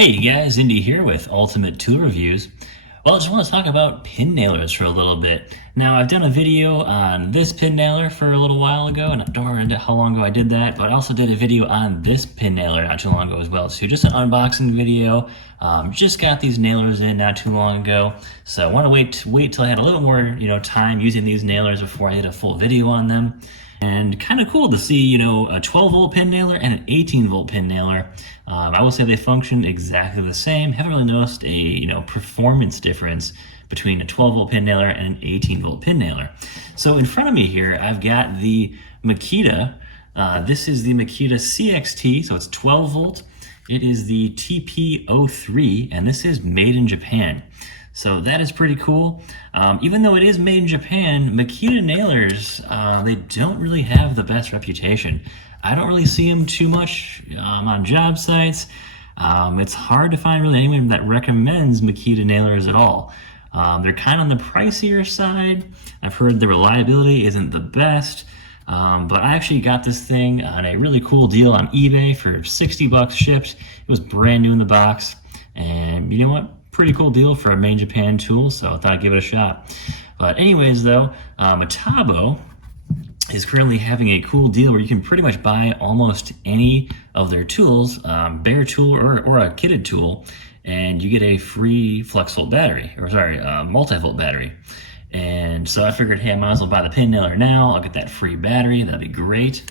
Hey guys, Indy here with Ultimate Tool Reviews. Well, I just want to talk about pin nailers for a little bit. Now, I've done a video on this pin nailer for a little while ago, and I don't remember how long ago I did that, but I also did a video on this pin nailer not too long ago as well. So just an unboxing video. Just got these nailers in not too long ago, so I want to wait till I had a little more time using these nailers before I did a full video on them. And kind of cool to see, a 12 volt pin nailer and an 18 volt pin nailer. I will say they function exactly the same. Haven't really noticed a, performance difference between a 12 volt pin nailer and an 18 volt pin nailer. So in front of me here, I've got the Makita. This is the Makita CXT, so it's 12 volt. It is the TP03, and this is made in Japan. So that is pretty cool. Even though it is made in Japan, Makita nailers, they don't really have the best reputation. I don't really see them too much on job sites. It's hard to find really anyone that recommends Makita nailers at all. They're kind of on the pricier side. I've heard the reliability isn't the best. But I actually got this thing on a really cool deal on eBay for 60 bucks shipped. It was brand new in the box. And you know what? Pretty cool deal for a made in Japan tool, so I thought I'd give it a shot. But anyways though, Metabo is currently having a cool deal where you can pretty much buy almost any of their tools, bare tool or a kitted tool, and you get a free flex volt battery, multi-volt battery. And so I figured, hey, I might as well buy the pin nailer now. I'll get that free battery, that'd be great.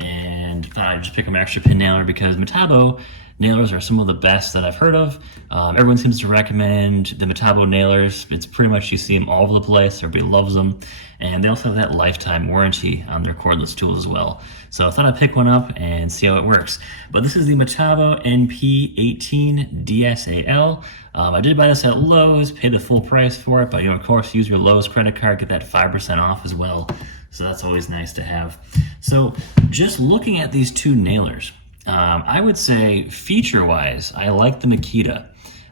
And thought I'd just pick up an extra pin nailer because Metabo nailers are some of the best that I've heard of. Everyone seems to recommend the Metabo nailers. It's pretty much, you see them all over the place. Everybody loves them. And they also have that lifetime warranty on their cordless tools as well. So I thought I'd pick one up and see how it works. But this is the Metabo P18DSAL. I did buy this at Lowe's, paid the full price for it, but of course, use your Lowe's credit card, get that 5% off as well. So that's always nice to have. So just looking at these two nailers, I would say feature-wise, I like the Makita.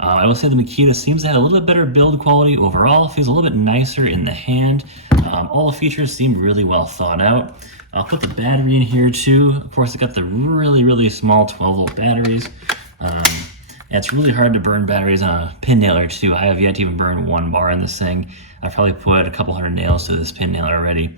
I will say the Makita seems to have a little bit better build quality overall. Feels a little bit nicer in the hand. All the features seem really well thought out. I'll put the battery in here too. Of course, it's got the really, really small 12 volt batteries. And it's really hard to burn batteries on a pin nailer too. I have yet to even burn one bar in this thing. I've probably put a couple hundred nails to this pin nailer already.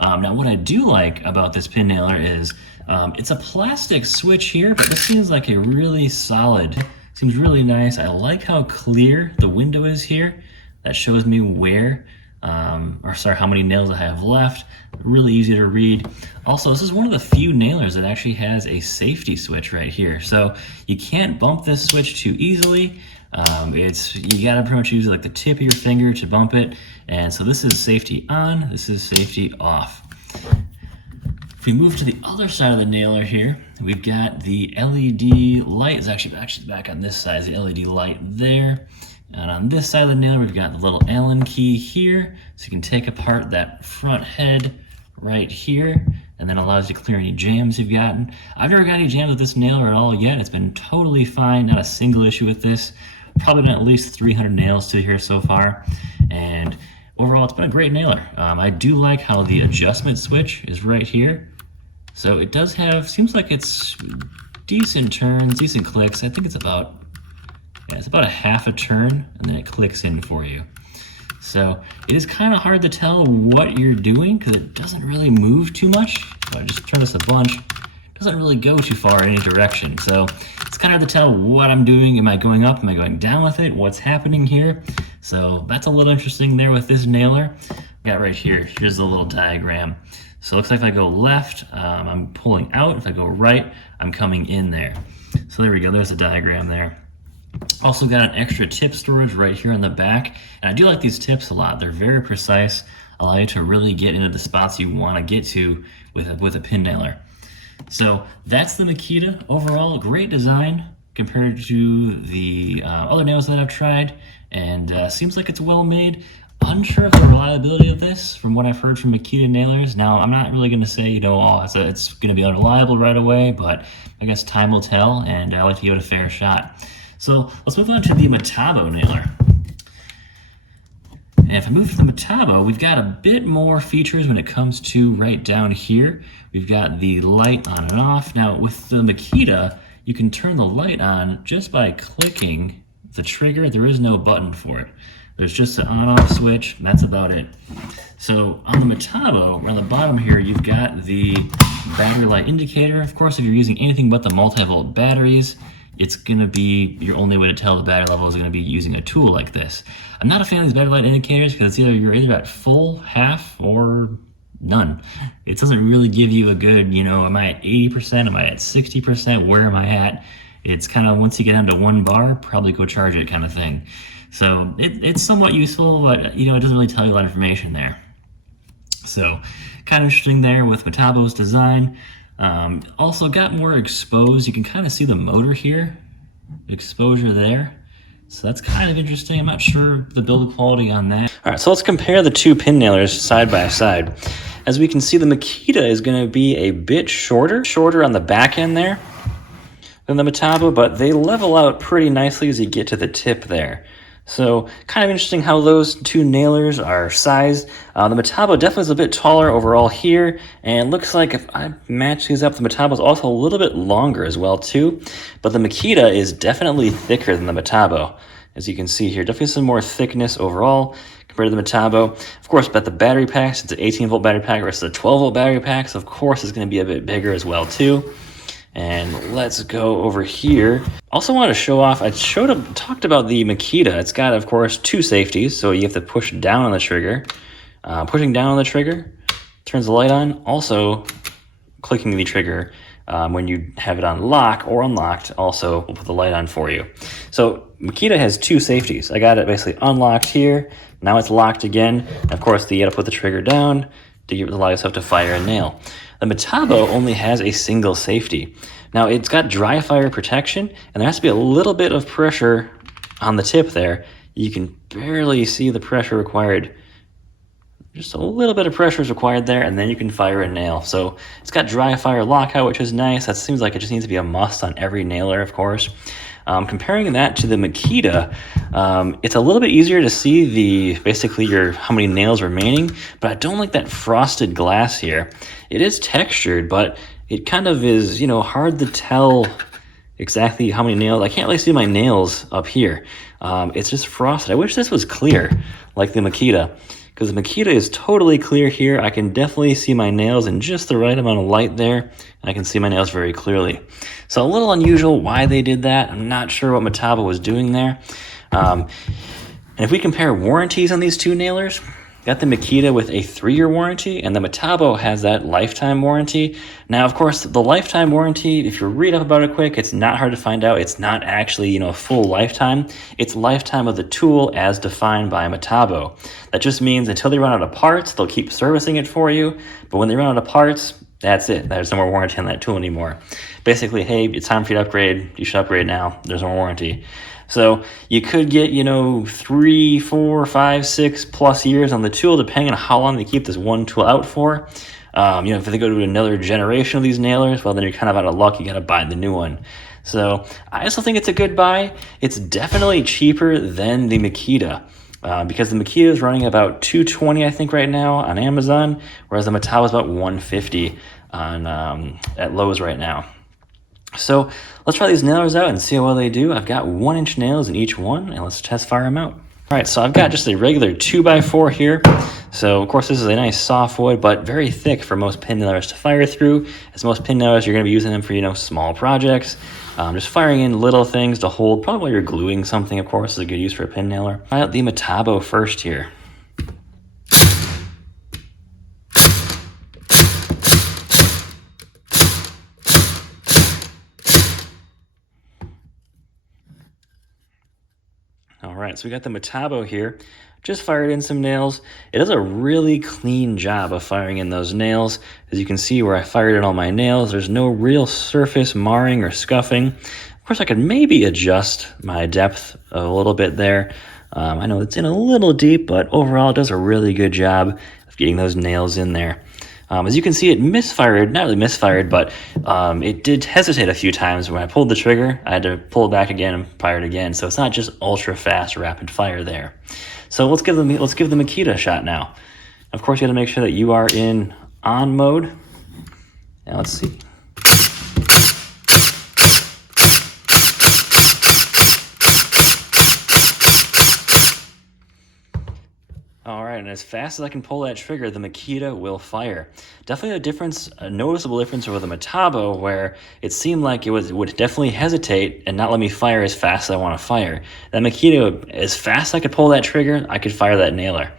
Now what I do like about this pin nailer is it's a plastic switch here, but this seems like a really solid, seems really nice. I like how clear the window is here. That shows me where, how many nails I have left. Really easy to read. Also, this is one of the few nailers that actually has a safety switch right here. So you can't bump this switch too easily. You gotta pretty much use like the tip of your finger to bump it. And so this is safety on, this is safety off. If we move to the other side of the nailer here, we've got the LED light. It's actually back on this side, the LED light there. And on this side of the nailer, we've got the little Allen key here. So you can take apart that front head right here, and then allows you to clear any jams you've gotten. I've never got any jams with this nailer at all yet. It's been totally fine, not a single issue with this. Probably done at least 300 nails to here so far. And overall, it's been a great nailer. I do like how the adjustment switch is right here. So it does have, seems like it's decent turns, decent clicks. I think it's about a half a turn, and then it clicks in for you. So it is kind of hard to tell what you're doing because it doesn't really move too much. So I just turn this a bunch. It doesn't really go too far in any direction. So it's kind of hard to tell what I'm doing. Am I going up? Am I going down with it? What's happening here? So that's a little interesting there with this nailer. Got right here, here's the little diagram. So it looks like if I go left, I'm pulling out. If I go right, I'm coming in there. So there we go, there's the diagram there. Also got an extra tip storage right here on the back. And I do like these tips a lot. They're very precise, allow you to really get into the spots you want to get to with a pin nailer. So that's the Makita. Overall, great design compared to the other nails that I've tried. And seems like it's well made. Unsure of the reliability of this from what I've heard from Makita nailers. Now, I'm not really going to say, it's going to be unreliable right away, but I guess time will tell, and I like to give it a fair shot. So let's move on to the Metabo nailer. And if I move to the Metabo, we've got a bit more features when it comes to right down here. We've got the light on and off. Now with the Makita, you can turn the light on just by clicking the trigger. There is no button for it. There's just an on-off switch, and that's about it. So on the Metabo, around the bottom here, you've got the battery light indicator. Of course, if you're using anything but the multi-volt batteries, it's gonna be, your only way to tell the battery level is gonna be using a tool like this. I'm not a fan of these battery light indicators because you're either at full, half, or none. It doesn't really give you a good, am I at 80%, am I at 60%, where am I at? It's kind of, once you get down to 1 bar, probably go charge it kind of thing. So it's somewhat useful, but it doesn't really tell you a lot of information there. So kind of interesting there with Metabo's design. Also got more exposed. You can kind of see the motor here, exposure there. So that's kind of interesting. I'm not sure the build quality on that. All right, so let's compare the two pin nailers side by side. As we can see, the Makita is going to be a bit shorter on the back end there than the Metabo, but they level out pretty nicely as you get to the tip there. So kind of interesting how those two nailers are sized. The Metabo definitely is a bit taller overall here, and looks like if I match these up, the Metabo is also a little bit longer as well too, but the Makita is definitely thicker than the Metabo. As you can see here, definitely some more thickness overall compared to the Metabo. Of course, but the battery packs, it's an 18-volt battery pack versus a 12-volt battery pack, so of course it's going to be a bit bigger as well too. And let's go over here. Also want to show off, talked about the Makita. It's got, of course, 2 safeties, so you have to push down on the trigger. Pushing down on the trigger turns the light on. Also, clicking the trigger when you have it on lock or unlocked also will put the light on for you. So Makita has 2 safeties. I got it basically unlocked here. Now it's locked again. And of course, you got to put the trigger down to allow yourself to fire a nail. The Metabo only has a single safety. Now it's got dry fire protection, and there has to be a little bit of pressure on the tip there. You can barely see the pressure required. Just a little bit of pressure is required there, and then you can fire a nail. So it's got dry fire lockout, which is nice. That seems like it just needs to be a must on every nailer, of course. Comparing that to the Makita, it's a little bit easier to see basically how many nails remaining, but I don't like that frosted glass here. It is textured, but it kind of is, hard to tell exactly how many nails. I can't really see my nails up here. It's just frosted. I wish this was clear, like the Makita, because the Makita is totally clear here. I can definitely see my nails in just the right amount of light there, and I can see my nails very clearly. So a little unusual why they did that. I'm not sure what Metabo was doing there. And if we compare warranties on these two nailers, got the Makita with a 3-year warranty, and the Metabo has that lifetime warranty. Now, of course, the lifetime warranty, if you read up about it quick, it's not hard to find out. It's not actually, a full lifetime. It's lifetime of the tool as defined by Metabo. That just means until they run out of parts, they'll keep servicing it for you. But when they run out of parts, that's it. There's no more warranty on that tool anymore. Basically, hey, it's time for you to upgrade. You should upgrade now. There's no more warranty. So you could get, 3, 4, 5, 6 plus years on the tool, depending on how long they keep this one tool out for. If they go to another generation of these nailers, well, then you're kind of out of luck. You got to buy the new one. So I also think it's a good buy. It's definitely cheaper than the Makita. Because the Makita is running about $220, I think, right now on Amazon, whereas the Metabo is about $150 at Lowe's right now. So let's try these nailers out and see how well they do. I've got 1-inch nails in each one, and let's test fire them out. All right, so I've got just a regular 2x4 here. So of course this is a nice soft wood, but very thick for most pin nailers to fire through. As most pin nailers, you're going to be using them for small projects. Just firing in little things to hold, probably while you're gluing something, of course, is a good use for a pin nailer. Try out the Metabo first here. All right, so we got the Metabo here. Just fired in some nails. It does a really clean job of firing in those nails. As you can see where I fired in all my nails, there's no real surface marring or scuffing. Of course, I could maybe adjust my depth a little bit there. I know it's in a little deep, but overall it does a really good job of getting those nails in there. As you can see, it misfired, not really misfired, but it did hesitate a few times. When I pulled the trigger, I had to pull it back again and fire it again. So it's not just ultra fast, rapid fire there. So let's give the Makita a shot now. Of course, you got to make sure that you are in on mode. Now let's see. right, and as fast as I can pull that trigger, the Makita will fire. Definitely a noticeable difference over the Metabo, where it seemed like it would definitely hesitate and not let me fire as fast as I want to fire. That Makita, as fast as I could pull that trigger, I could fire that nailer.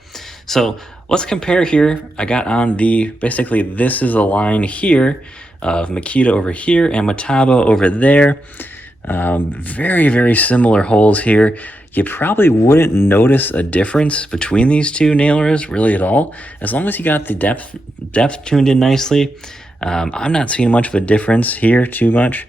So let's compare here. I got on basically this is a line here of Makita over here and Metabo over there. Very, very similar holes here. You probably wouldn't notice a difference between these two nailers really at all, as long as you got the depth tuned in nicely. I'm not seeing much of a difference here too much.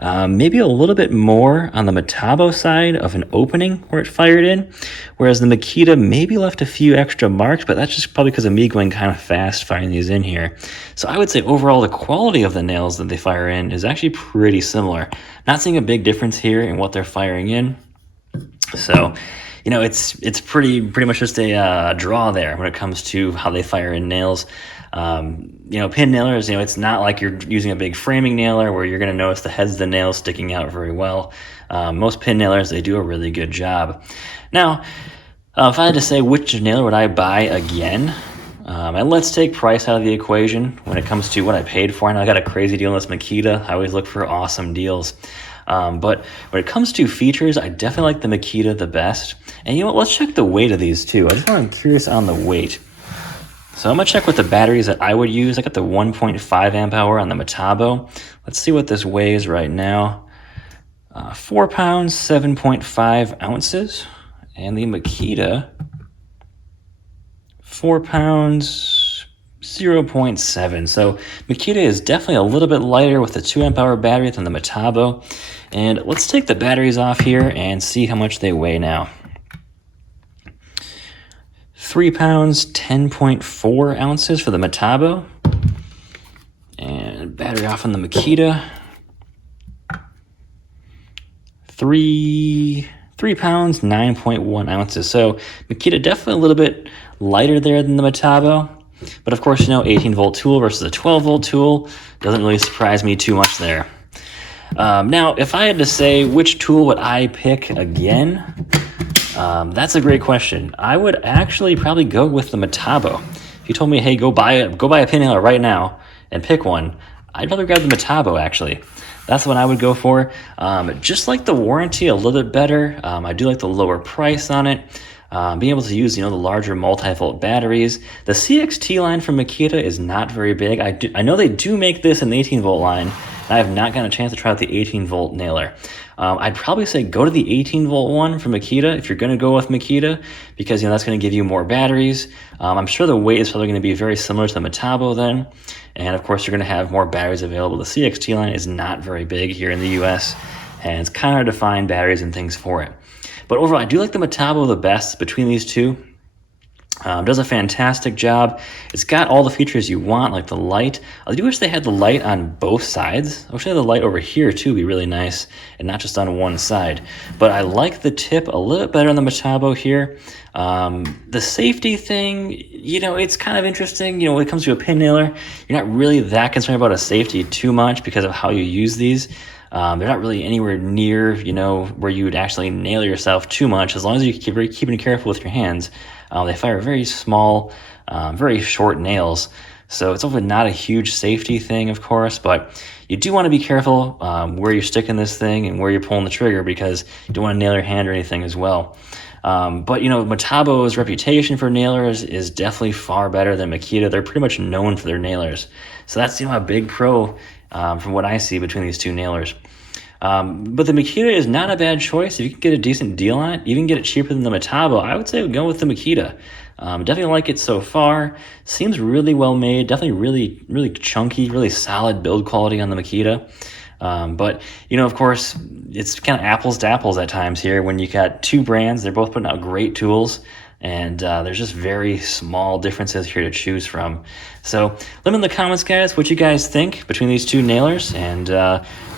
Maybe a little bit more on the Metabo side of an opening where it fired in, whereas the Makita maybe left a few extra marks, but that's just probably because of me going kind of fast firing these in here. So I would say overall the quality of the nails that they fire in is actually pretty similar. Not seeing a big difference here in what they're firing in. So, you know, it's pretty much just a draw there when it comes to how they fire in nails. You know, pin nailers, you know, it's not like you're using a big framing nailer where you're going to notice the heads of the nails sticking out very well. Most pin nailers, they do a really good job. Now, if I had to say which nailer would I buy again, and let's take price out of the equation when it comes to what I paid for. I know I got a crazy deal on this Makita. I always look for awesome deals. But when it comes to features, I definitely like the Makita the best. And you know what, let's check the weight of these too. I'm curious on the weight. So I'm gonna check with the batteries that I would use. I got the 1.5 amp hour on the Metabo. Let's see what this weighs right now. 4 pounds, 7.5 ounces. And the Makita, 4 pounds, 0.7. So Makita is definitely a little bit lighter with the 2 amp hour battery than the Metabo. And let's take the batteries off here and see how much they weigh now. 3 pounds, 10.4 ounces for the Metabo. And battery off on the Makita. 3 pounds, 9.1 ounces. So Makita definitely a little bit lighter there than the Metabo. But of course, you know, 18 volt tool versus a 12 volt tool doesn't really surprise me too much there. Now, if I had to say which tool would I pick again, that's a great question. I would actually probably go with the Metabo. If you told me, hey, go buy a pin nailer right now and pick one, I'd probably grab the Metabo actually. That's what I would go for. Just like the warranty a little bit better. I do like the lower price on it. Being able to use, you know, the larger multi-volt batteries. The CXT line from Makita is not very big. I know they do make this in the 18 volt line. I have not gotten a chance to try out the 18 volt nailer. I'd probably say go to the 18 volt one from Makita if you're going to go with Makita, because, you know, that's going to give you more batteries. I'm sure the weight is probably going to be very similar to the Metabo then. And of course, you're going to have more batteries available. The CXT line is not very big here in the US, and it's kind of hard to find batteries and things for it. But overall, I do like the Metabo the best between these two. Does a fantastic job. It's got all the features you want, like the light. I do wish they had the light on both sides. I wish they had the light over here too, be really nice, and not just on one side. But I like the tip a little bit better on the Metabo here. The safety thing, you know, it's kind of interesting. You know, when it comes to a pin nailer, you're not really that concerned about a safety too much because of how you use these. They're not really anywhere near, you know, where you would actually nail yourself too much, as long as you keep keeping careful with your hands. They fire very small, very short nails, so it's also not a huge safety thing, of course, but you do want to be careful where you're sticking this thing and where you're pulling the trigger, because you don't want to nail your hand or anything as well. But, you know, Metabo's reputation for nailers is definitely far better than Makita. They're pretty much known for their nailers. So that's, you know, a big pro from what I see between these two nailers. But the Makita is not a bad choice. If you can get a decent deal on it, even get it cheaper than the Metabo, I would say go with the Makita. Definitely like it so far. Seems really well made. Definitely really chunky, really solid build quality on the Makita. But, you know, of course, it's kind of apples to apples at times here when you got two brands. They're both putting out great tools, and there's just very small differences here to choose from. So let me know in the comments, guys, what you guys think between these two nailers, and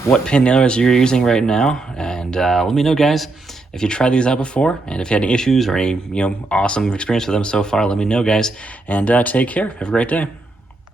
what pin nailers you're using right now. And let me know, guys, if you tried these out before, and if you had any issues or any, you know, awesome experience with them so far. Let me know, guys, and take care. Have a great day.